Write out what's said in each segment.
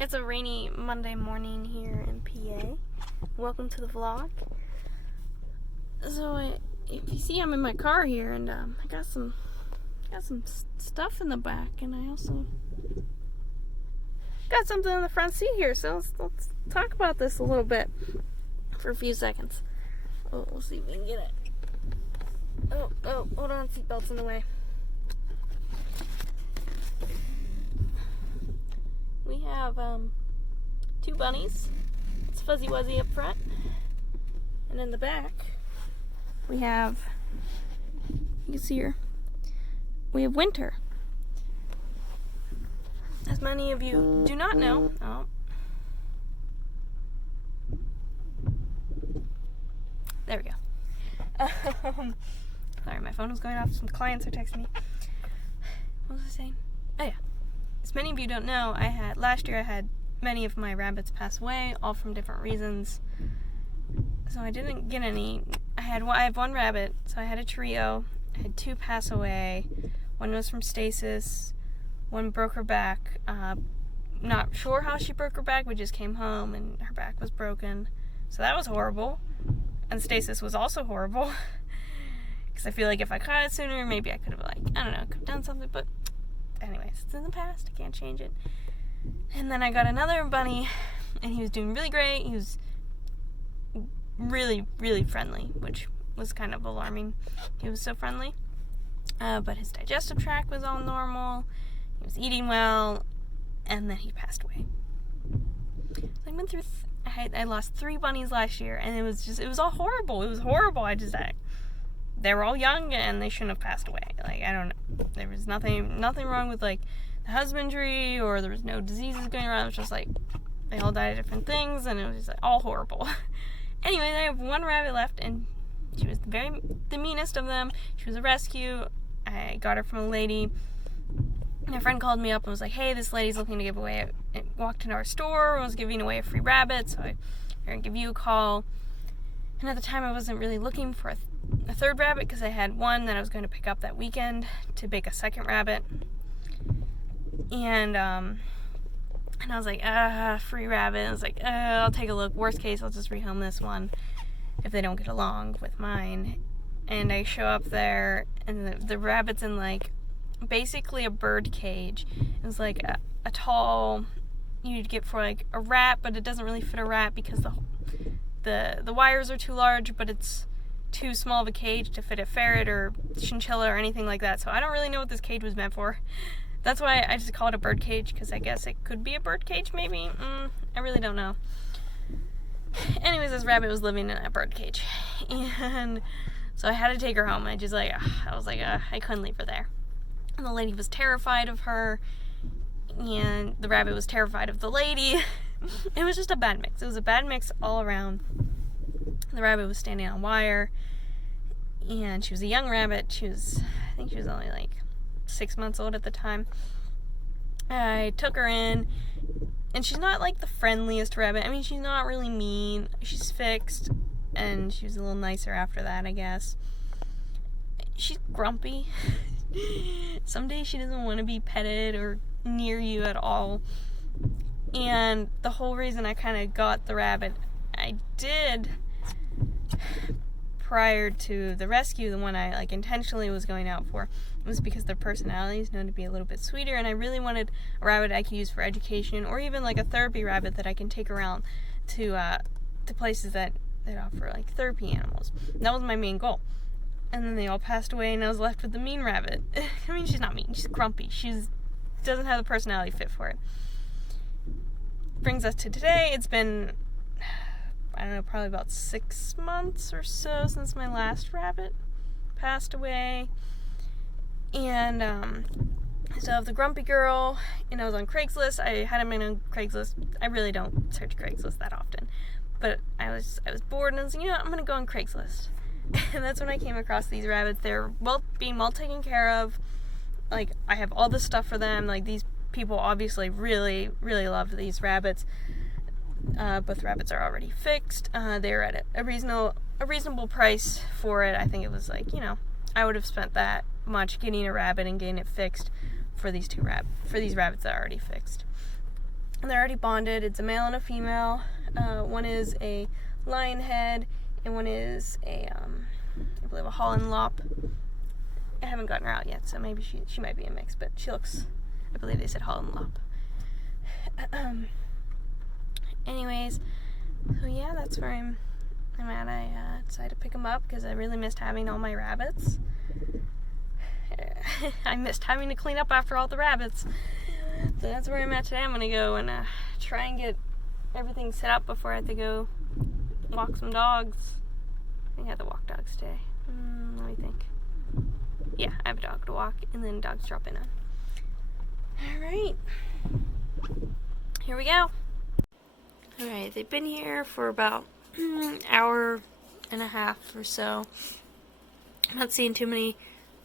It's a rainy Monday morning here in PA. Welcome to the vlog. So if you see, I'm in my car here, and I got some stuff in the back, and I also got something in the front seat here. So let's talk about this a little bit for a few seconds. Oh, we'll see if we can get it. Oh, hold on, seatbelt's in the way. We have two bunnies. It's Fuzzy Wuzzy up front, and in the back we have, you can see here, we have Winter. As many of you do not know, there we go. Sorry, my phone was going off. Some clients are texting me. What was I saying? Oh yeah. As many of you don't know, last year I had many of my rabbits pass away, all from different reasons. So I didn't get any. I have one rabbit, so I had a trio. I had two pass away. One was from stasis. One broke her back. Not sure how she broke her back. We just came home and her back was broken. So that was horrible. And stasis was also horrible. Because I feel like if I caught it sooner, maybe I could have, could have done something. But anyways, it's in the past. I can't change it. And then I got another bunny, and he was doing really great. He was really, really friendly, which was kind of alarming. He was so friendly. But his digestive tract was all normal. He was eating well, and then he passed away. So I went through, I lost 3 bunnies last year, and it was all horrible. It was horrible. They were all young, and they shouldn't have passed away. I don't know. There was nothing wrong with, the husbandry, or there was no diseases going around. It was just, they all died of different things, and it was just, all horrible. Anyway, I have one rabbit left, and she was the meanest of them. She was a rescue. I got her from a lady. My friend called me up and was like, hey, this lady's looking to give away, walked into our store and was giving away a free rabbit, so I'm going to give you a call. And at the time, I wasn't really looking for a third rabbit, because I had one that I was going to pick up that weekend to bake a second rabbit. And I was like, free rabbit. I was like, I'll take a look. Worst case, I'll just rehome this one if they don't get along with mine. And I show up there, and the rabbit's in basically a bird cage. It was a tall, you'd get for a rat, but it doesn't really fit a rat because the wires are too large, but it's too small of a cage to fit a ferret or chinchilla or anything like that. So I don't really know what this cage was meant for. That's why I just call it a bird cage, because I guess it could be a bird cage, maybe. I really don't know. Anyways, this rabbit was living in a bird cage, and so I had to take her home. I couldn't leave her there. And the lady was terrified of her, and the rabbit was terrified of the lady. It was just a bad mix. It was a bad mix all around. The rabbit was standing on wire, and she was a young rabbit. I think she was only 6 months old at the time. I took her in, and she's not the friendliest rabbit. I mean, she's not really mean. She's fixed, and she was a little nicer after that, I guess. She's grumpy. Some days she doesn't want to be petted or near you at all. And the whole reason I kind of got the rabbit, I did prior to the rescue, the one I intentionally was going out for, was because their personality is known to be a little bit sweeter, and I really wanted a rabbit I could use for education, or even a therapy rabbit that I can take around to places that offer therapy animals. And that was my main goal. And then they all passed away, and I was left with the mean rabbit. I mean, she's not mean, she's grumpy. She doesn't have the personality fit for it. Brings us to today. It's been, I don't know, probably about 6 months or so since my last rabbit passed away. And so I have the grumpy girl, and I was on Craigslist. I had him in on Craigslist. I really don't search Craigslist that often, but I was bored, and I was like, I'm gonna go on Craigslist. And that's when I came across these rabbits. They're being well taken care of. I have all this stuff for them. These people obviously really, really love these rabbits. Both rabbits are already fixed. They're at a reasonable price for it. I think it was I would have spent that much getting a rabbit and getting it fixed for these rabbits that are already fixed. and they're already bonded. It's a male and a female. One is a lion head, and one is a, I believe, a Holland Lop. I haven't gotten her out yet, so maybe she might be a mix, but she looks, I believe they said Holland Lop. Anyways, so yeah, that's where I'm at. I decided to pick them up because I really missed having all my rabbits. I missed having to clean up after all the rabbits. So that's where I'm at today. I'm going to go and try and get everything set up before I have to go walk some dogs. I think I have to walk dogs today. Let me think. Yeah, I have a dog to walk, and then dogs drop in on. Alright. Here we go. Alright, they've been here for about an hour and a half or so. I'm not seeing too many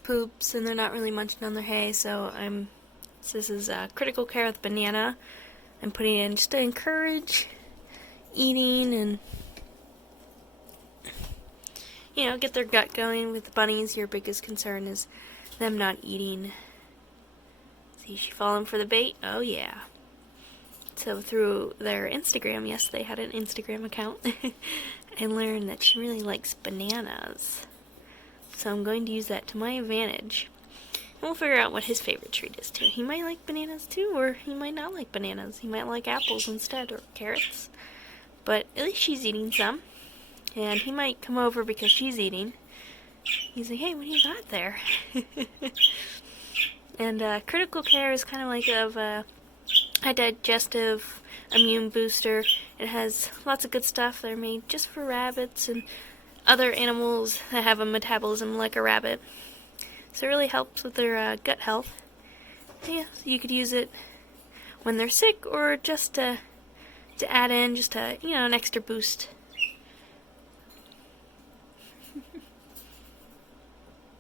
poops, and they're not really munching on their hay, so this is critical care with banana. I'm putting in just to encourage eating and, you know, get their gut going. With the bunnies, your biggest concern is them not eating. See, she falling for the bait? Oh yeah. So through their Instagram, yes, they had an Instagram account, I learned that she really likes bananas. So I'm going to use that to my advantage. And we'll figure out what his favorite treat is too. He might like bananas too, or he might not like bananas. He might like apples instead, or carrots. But at least she's eating some. And he might come over because she's eating. He's like, hey, what do you got there? And critical care is kind of like a digestive immune booster. It has lots of good stuff. They're made just for rabbits and other animals that have a metabolism like a rabbit. So it really helps with their gut health. Yeah, so you could use it when they're sick, or just to add in just a, you know, an extra boost.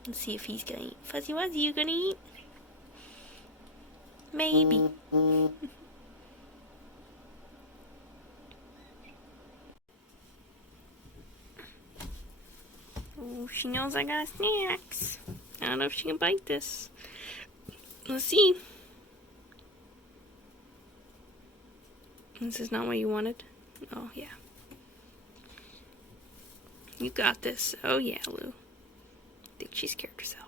Let's see if he's gonna eat. Fuzzy Wuzzy, you gonna eat? Maybe. Oh, she knows I got snacks. I don't know if she can bite this. Let's see. This is not what you wanted? Oh, yeah. You got this. Oh, yeah, Lou. I think she scared herself.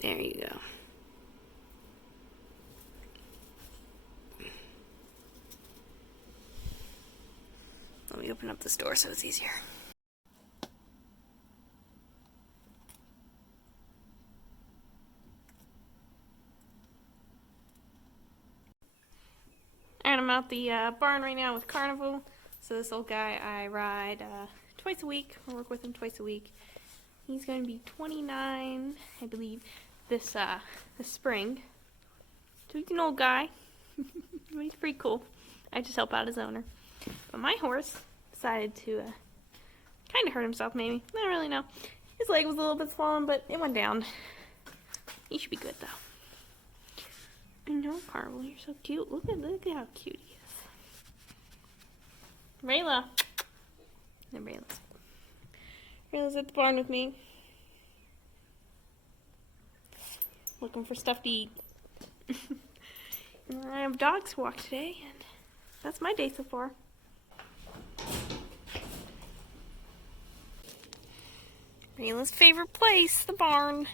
There you go. Let me open up this door so it's easier. Alright, I'm out the barn right now with Carnival. So this old guy I ride twice a week. I work with him twice a week. He's going to be 29, I believe, this spring. So he's an old guy. He's pretty cool. I just help out his owner. But my horse decided to kind of hurt himself, maybe. I don't really know. His leg was a little bit swollen, but it went down. He should be good, though. I know, Carnival, you're so cute. Look at how cute he is. Rayla. There, Rayla's at the barn with me. Looking for stuff to eat. I have dogs to walk today, and that's my day so far. Rayla's favorite place, the barn.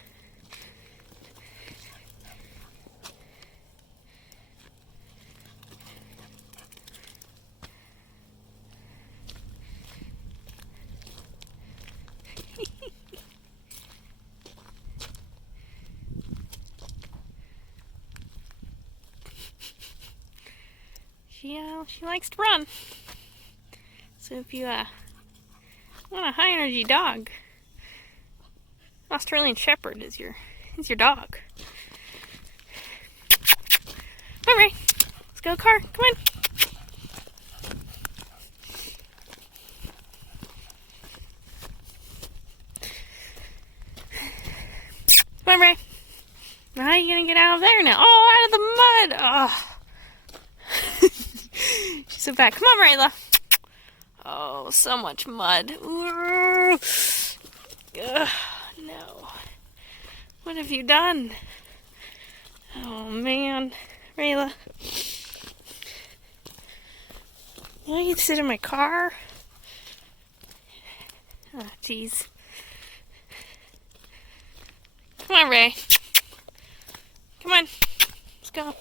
She likes to run. So if you want a high energy dog, Australian Shepherd is your dog. All right, let's go, car. Come on. Come on, Ray. Now how are you gonna get out of there now? Oh, out of the mud. Oh. She's about back. Come on, Rayla. Oh, so much mud. Ugh, no. What have you done? Oh, man. Rayla. Now you sit in my car? Oh, jeez. Come on, Ray. Come on. Let's go.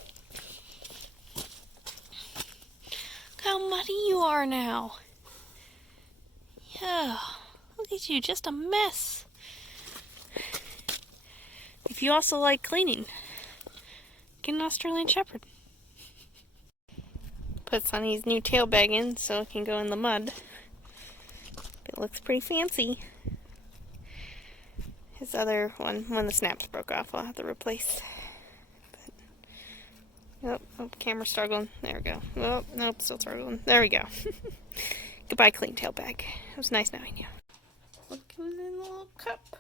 Look how muddy you are now. Yeah. Look at you, just a mess. If you also like cleaning, get an Australian Shepherd. Put Sunny's new tail bag in so it can go in the mud. It looks pretty fancy. His other one, when the snaps broke off, I'll have to replace. But, oh, camera's struggling. There we go. Oh, nope, still struggling. There we go. Goodbye, clean tail bag. It was nice knowing you. Look who's in the little cup.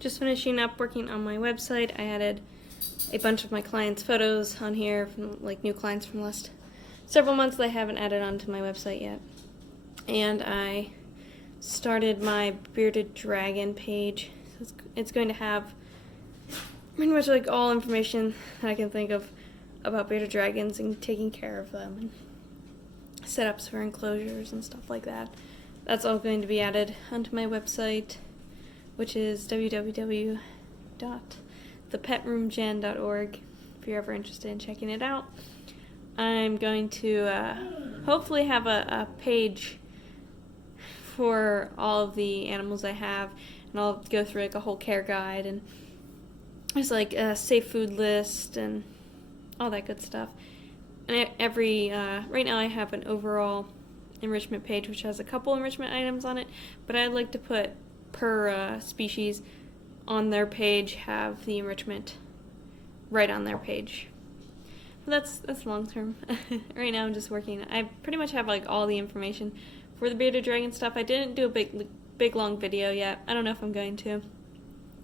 Just finishing up working on my website. I added a bunch of my clients' photos on here, from like new clients from the last several months that I haven't added onto my website yet. And I started my bearded dragon page. It's going to have pretty much like all information that I can think of about bearded dragons and taking care of them, and setups for enclosures and stuff like that. That's all going to be added onto my website, which is www.thepetroomgen.org if you're ever interested in checking it out. I'm going to hopefully have a page for all of the animals I have, and I'll go through like a whole care guide, and there's like a safe food list and all that good stuff. And right now I have an overall enrichment page which has a couple enrichment items on it, but I'd like to put per species on their page, have the enrichment right on their page. But that's long term. Right now I'm just working. I pretty much have like all the information for the bearded dragon stuff. I didn't do a big long video yet. I don't know if I'm going to.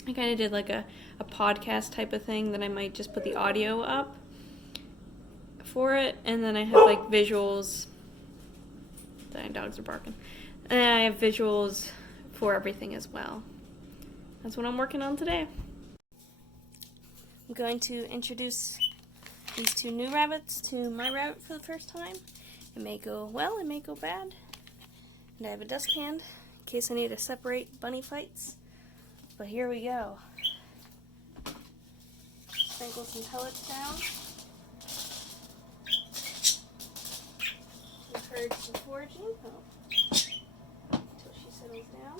I kind of did like a podcast type of thing that I might just put the audio up for it, and then I have like visuals. The dogs are barking. And then I have visuals for everything as well. That's what I'm working on today. I'm going to introduce these two new rabbits to my rabbit for the first time. It may go well, it may go bad. And I have a dustpan in case I need to separate bunny fights. But here we go. Sprinkle some pellets down. Encourage some foraging. Until she settles down.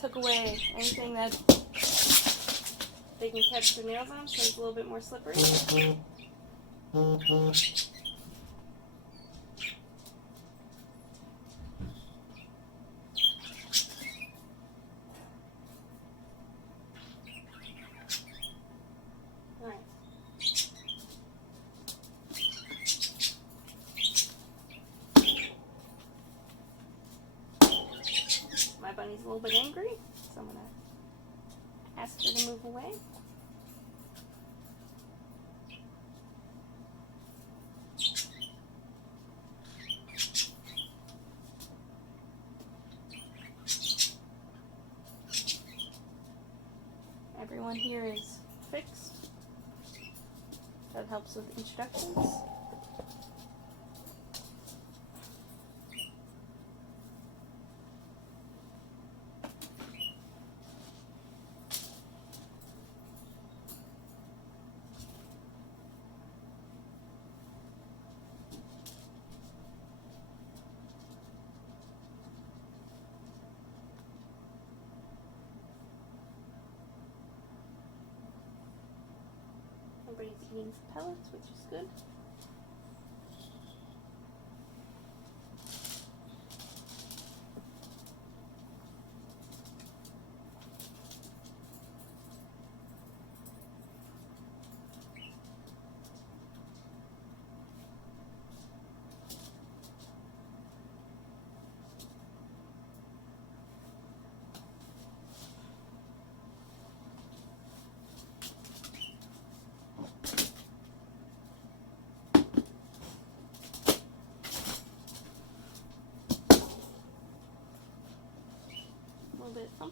Took away anything that they can catch their nails on, so it's a little bit more slippery. My bunny's a little bit angry, so I'm going to ask her to move away. Everyone here is fixed. That helps with instructions. Everybody's eating some pellets, which is good.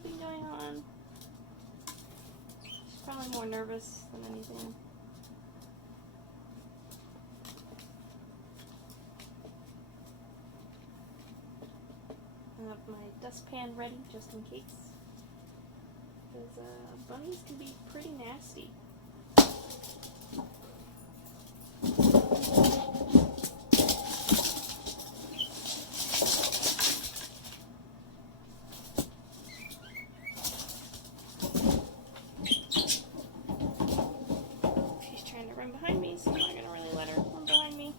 something going on. She's probably more nervous than anything. I have my dustpan ready just in case. Because bunnies can be pretty nasty. She's trying to run behind me, so I'm not going to really let her run behind me.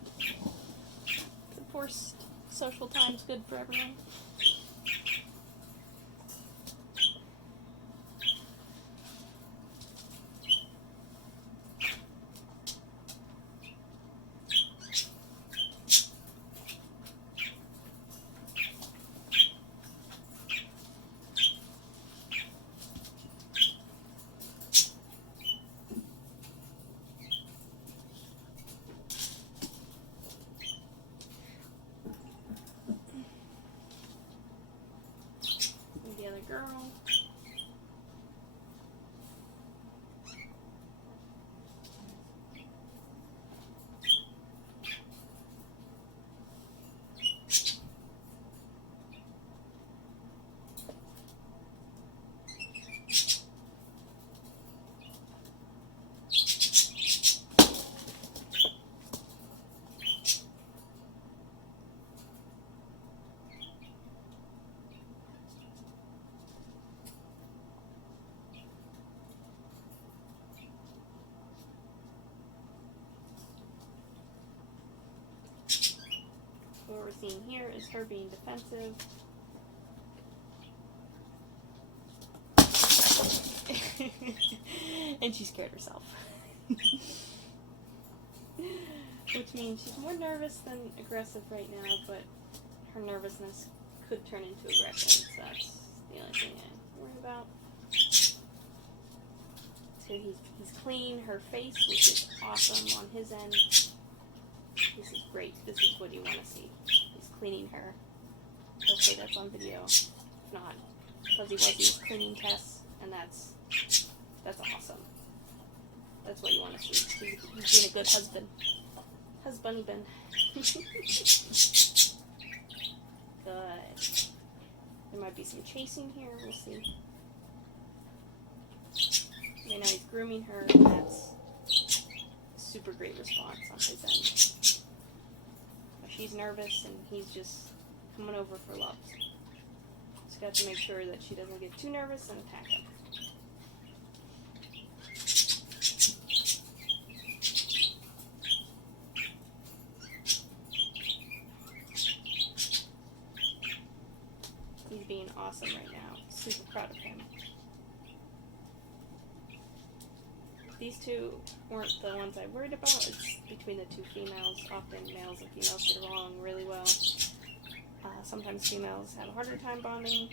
The forced social time's good for everyone. The other girl. What we're seeing here is her being defensive. And she scared herself. Which means she's more nervous than aggressive right now, but her nervousness could turn into aggression, so that's the only thing I worry about. So he's clean her face, which is awesome on his end. This is great. This is what you want to see. He's cleaning her. Hopefully that's on video. If not, Fuzzy Wuzzy's cleaning Tess, and that's awesome. That's what you want to see. He's being a good husband. Husbunny Ben. Good. There might be some chasing here. We'll see. Right now he's grooming her, and that's a super great response on his end. She's nervous, and he's just coming over for love. Just got to make sure that she doesn't get too nervous and attack him. He's being awesome right now. Super proud of him. These two weren't the ones I worried about. It's between the two females. Often males and females get along really well. Sometimes females have a harder time bonding.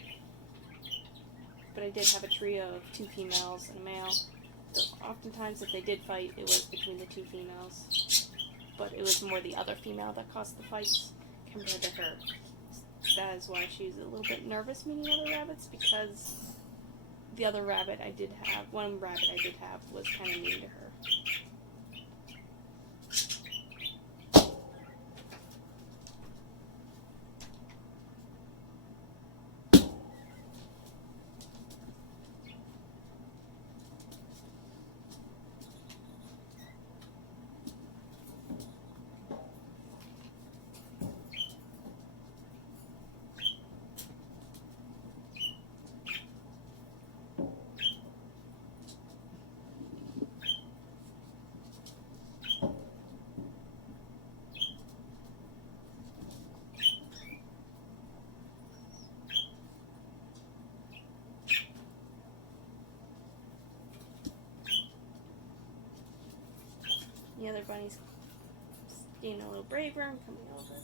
But I did have a trio of two females and a male. So oftentimes if they did fight, it was between the two females. But it was more the other female that caused the fights compared to her. That is why she was a little bit nervous meeting other rabbits, because the other rabbit I did have, one rabbit I did have, was kind of mean to her. The other bunny's getting a little braver and coming over.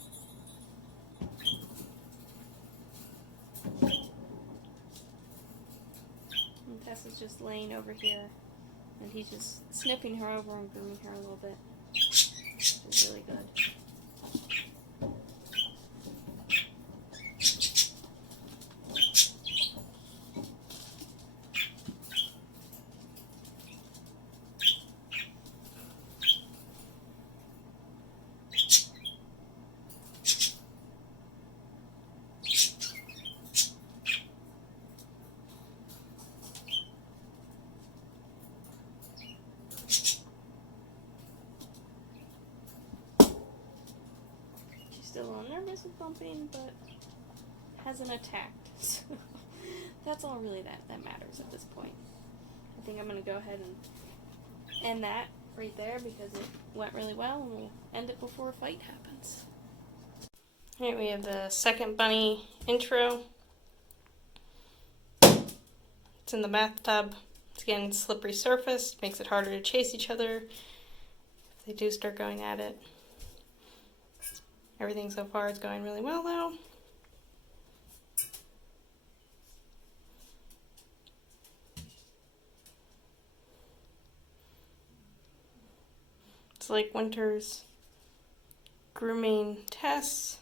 And Tess is just laying over here, and he's just sniffing her over and grooming her a little bit. It's really good. noise of bumping, but hasn't attacked. So that's all really that matters at this point. I think I'm going to go ahead and end that right there because it went really well, and we'll end it before a fight happens. Alright, we have the second bunny intro. It's in the bathtub. It's again slippery surface, makes it harder to chase each other if they do start going at it. Everything so far is going really well though. It's like Winter's grooming Tess,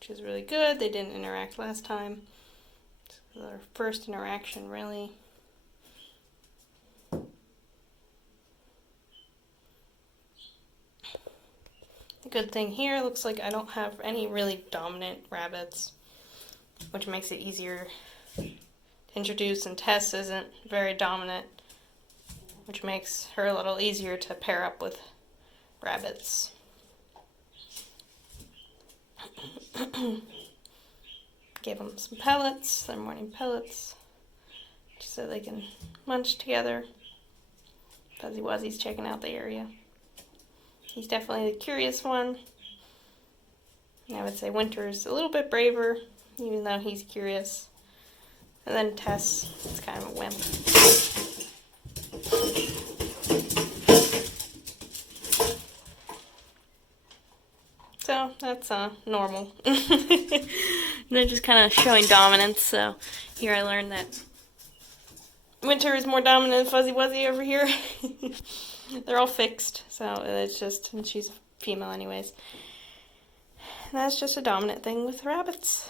which is really good. They didn't interact last time. This was our first interaction, really. The good thing here, looks like I don't have any really dominant rabbits, which makes it easier to introduce, and Tess isn't very dominant, which makes her a little easier to pair up with rabbits. Gave them some pellets, their morning pellets, just so they can munch together. Fuzzy Wuzzy's checking out the area. He's definitely the curious one. And I would say Winter's a little bit braver, even though he's curious. And then Tess is kind of a wimp. So that's normal. They're just kind of showing dominance. So here I learned that Winter is more dominant than Fuzzy Wuzzy over here. They're all fixed, so it's just, and she's a female anyways. And that's just a dominant thing with rabbits.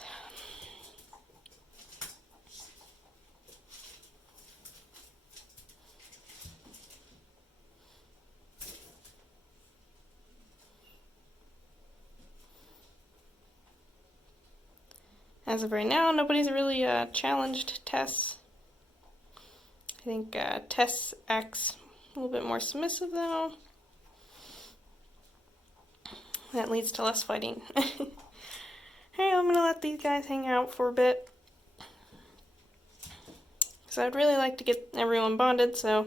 As of right now, nobody's really challenged Tess. I think Tess acts a little bit more submissive though. That leads to less fighting. Hey, I'm gonna let these guys hang out for a bit. Because I'd really like to get everyone bonded so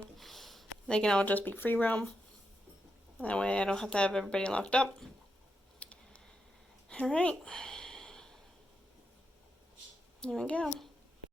they can all just be free roam. That way I don't have to have everybody locked up. Alright. Here we go.